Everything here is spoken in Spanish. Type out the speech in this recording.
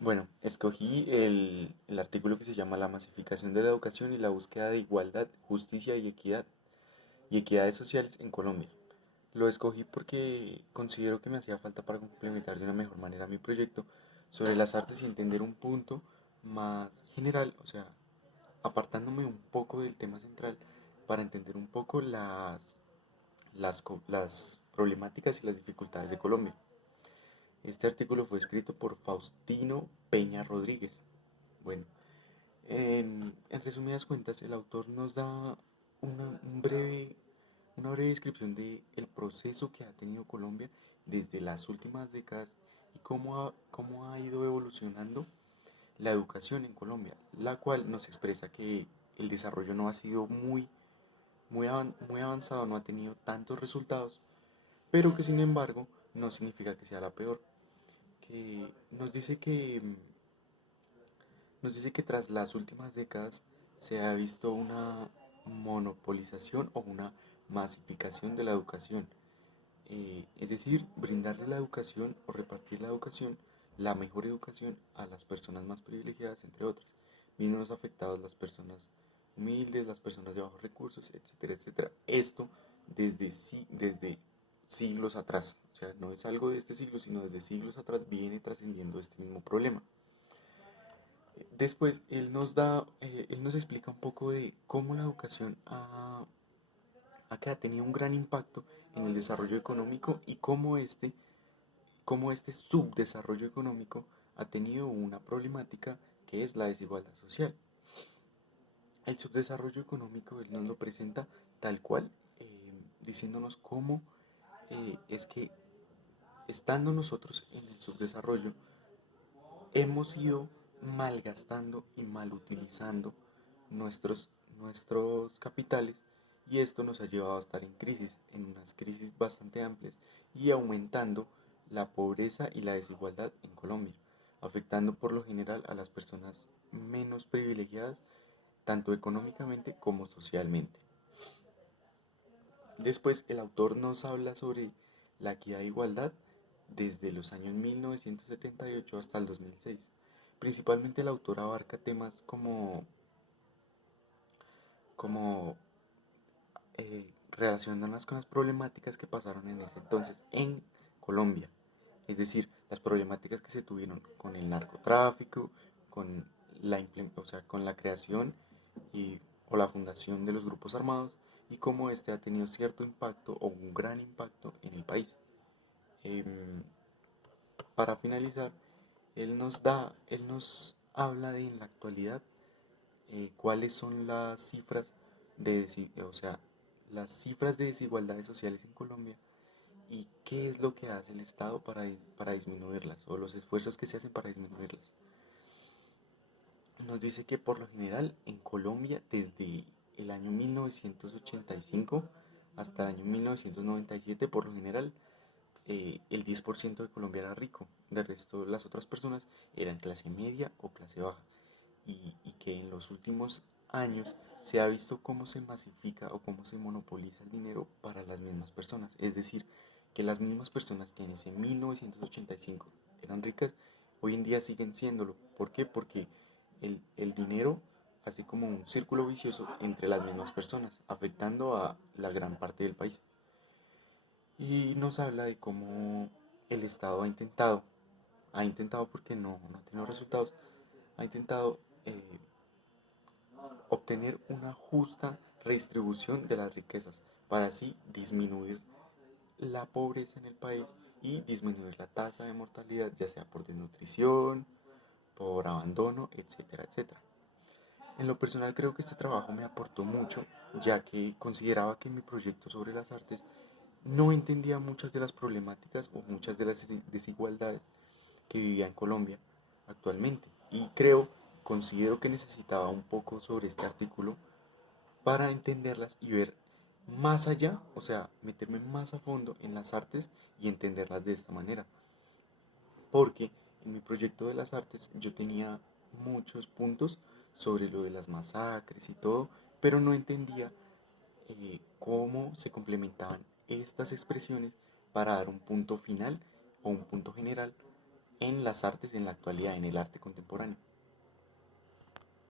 Bueno, escogí el artículo que se llama La masificación de la educación y la búsqueda de igualdad, justicia y equidades sociales en Colombia. Lo escogí porque considero que me hacía falta para complementar de una mejor manera mi proyecto sobre las artes y entender un punto más general, o sea, apartándome un poco del tema central para entender un poco las problemáticas y las dificultades de Colombia. Este artículo fue escrito por Faustino Peña Rodríguez. Bueno, en resumidas cuentas, el autor nos da una, un breve, una breve descripción del proceso que ha tenido Colombia desde las últimas décadas y cómo ha ido evolucionando la educación en Colombia, la cual nos expresa que el desarrollo no ha sido muy avanzado, no ha tenido tantos resultados, pero que sin embargo no significa que sea la peor, que nos dice que nos dice que tras las últimas décadas se ha visto una monopolización o una masificación de la educación, es decir, brindarle la educación o repartir la educación, la mejor educación a las personas más privilegiadas, entre otras, menos afectados las personas humildes, las personas de bajos recursos, etcétera, etcétera. Esto desde siglos atrás, o sea, no es algo de este siglo, sino desde siglos atrás viene trascendiendo este mismo problema. Después, él nos explica un poco de cómo la educación ha tenido un gran impacto en el desarrollo económico y cómo este subdesarrollo económico ha tenido una problemática que es la desigualdad social. El subdesarrollo económico él nos lo presenta tal cual, diciéndonos cómo es que estando nosotros en el subdesarrollo, hemos ido malgastando y malutilizando nuestros, nuestros capitales y esto nos ha llevado a estar en crisis, en unas crisis bastante amplias y aumentando la pobreza y la desigualdad en Colombia, afectando por lo general a las personas menos privilegiadas, tanto económicamente como socialmente. Después, el autor nos habla sobre la equidad e igualdad desde los años 1978 hasta el 2006. Principalmente el autor abarca temas como relacionarlas con las problemáticas que pasaron en ese entonces en Colombia. Es decir, las problemáticas que se tuvieron con el narcotráfico, con o sea, con la creación o la fundación de los grupos armados y cómo este ha tenido cierto impacto o un gran impacto en el país. Em, para finalizar, él nos habla de en la actualidad cuáles son las cifras o sea, las cifras de desigualdades sociales en Colombia y qué es lo que hace el Estado para disminuirlas o los esfuerzos que se hacen para disminuirlas. Nos dice que por lo general en Colombia desde el año 1985 hasta el año 1997 por lo general el 10% de Colombia era rico, de resto las otras personas eran clase media o clase baja y que en los últimos años se ha visto cómo se masifica o cómo se monopoliza el dinero para las mismas personas. Es decir, que las mismas personas que en ese 1985 eran ricas, hoy en día siguen siéndolo. ¿Por qué? Porque el dinero hace como un círculo vicioso entre las mismas personas, afectando a la gran parte del país. Y nos habla de cómo el Estado ha intentado porque no ha tenido resultados, ha intentado obtener una justa redistribución de las riquezas para así disminuir la pobreza en el país y disminuir la tasa de mortalidad, ya sea por desnutrición, por abandono, etcétera, etcétera. En lo personal creo que este trabajo me aportó mucho, ya que consideraba que en mi proyecto sobre las artes no entendía muchas de las problemáticas o muchas de las desigualdades que vivía en Colombia actualmente. Y considero que necesitaba un poco sobre este artículo para entenderlas y ver más allá, o sea, meterme más a fondo en las artes y entenderlas de esta manera. Porque en mi proyecto de las artes yo tenía muchos puntos sobre lo de las masacres y todo, pero no entendía cómo se complementaban estas expresiones para dar un punto final o un punto general en las artes en la actualidad, en el arte contemporáneo.